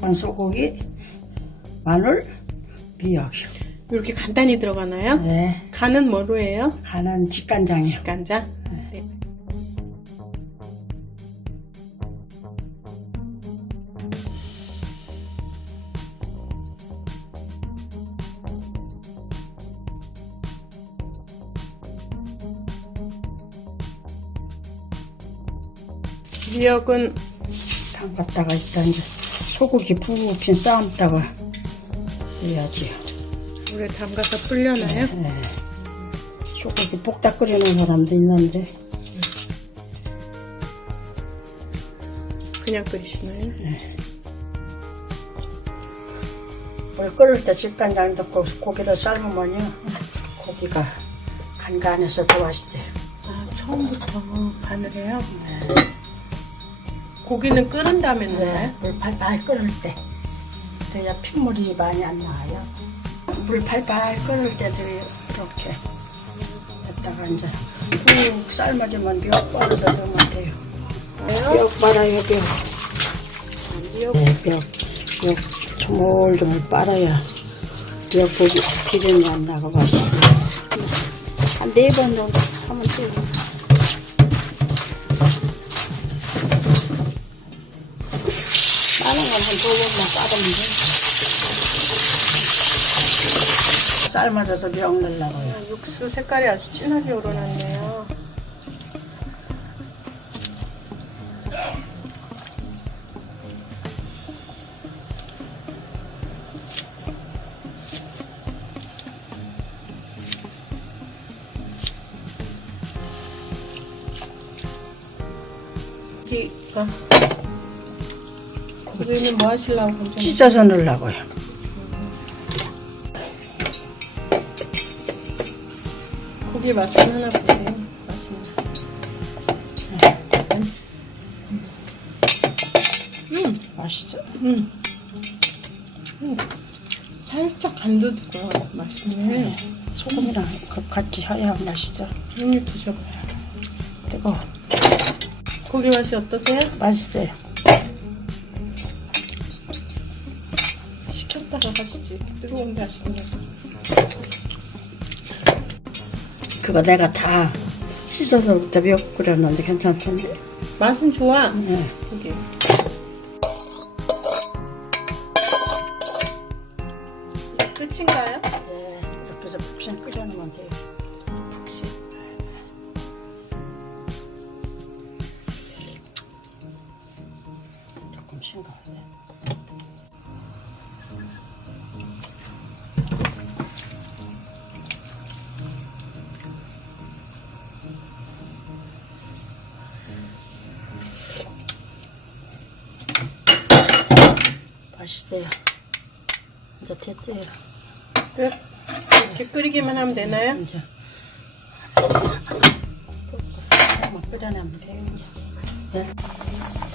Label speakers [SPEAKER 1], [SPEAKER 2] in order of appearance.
[SPEAKER 1] 반 소고기, 마늘, 미역이요.
[SPEAKER 2] 이렇게 간단히 들어가나요?
[SPEAKER 1] 네.
[SPEAKER 2] 간은 뭐로 해요?
[SPEAKER 1] 간은 직간장이요.
[SPEAKER 2] 간장? 네. 미역은
[SPEAKER 1] 담갔다가 일단 이제 소고기 부핀 삶다가 해야지요.
[SPEAKER 2] 물에 담가서 불려놔요?
[SPEAKER 1] 네. 소고기 볶다 끓이는 사람도 있는데
[SPEAKER 2] 그냥 끓이시나요?
[SPEAKER 1] 물 끓을 때 직간장 넣고 고기를 삶으면요 고기가 간간해서 더 맛있어요.
[SPEAKER 2] 아, 처음부터 간을 해요? 고기는 끓은 다음에 넣나요?
[SPEAKER 1] 네. 물 팔팔 끓을 때 그래야 핏물이 많이 안 나와요. 물 팔팔 끓을 때도 이렇게 했다가 이제 꾹 삶아주면 미역 썰어서 넣으면 돼요. 미역 빨아요, 미역.
[SPEAKER 2] 미역
[SPEAKER 1] 네, 미역, 미역 조물조물 빨아야 미역 고기 기름이 안 나고 맛있어요. 한 네 번 정도 하면 돼요. 다른 건 한 빠르면 돼. 삶아져서 미역 넣으려고요.
[SPEAKER 2] 아, 육수 색깔이 아주 진하게 우러났네요. 고기 가 고기는 뭐 하시려고 좀
[SPEAKER 1] 찢어서 넣으려고요.
[SPEAKER 2] 고기 맛은 하나 보세요. 맛있나? 음,
[SPEAKER 1] 맛있어.
[SPEAKER 2] 음, 음. 살짝 간도 들고 맛있네.
[SPEAKER 1] 소금이랑 그 같이 해야 맛있어.
[SPEAKER 2] 형님 드셔봐요.
[SPEAKER 1] 뜨거
[SPEAKER 2] 고기 맛이 어떠세요?
[SPEAKER 1] 맛있어요.
[SPEAKER 2] 시켰다가 하시지. 이렇게 뜨거운 게 하시는
[SPEAKER 1] 그거 내가 다 씻어서부터 미역 끓였는데 괜찮던데.
[SPEAKER 2] 맛은 좋아.
[SPEAKER 1] 예.
[SPEAKER 2] 고기. 끝인가요?
[SPEAKER 1] 네, 이렇게 해서 푹신 끓여놓으면 돼요. 푹신. 조금 싱거워요. 맛있어요. 이제 됐어요.
[SPEAKER 2] 끝. 이렇게 끓이기만 하면 되나요?
[SPEAKER 1] 이제 끓여내면 돼요 이제. 네.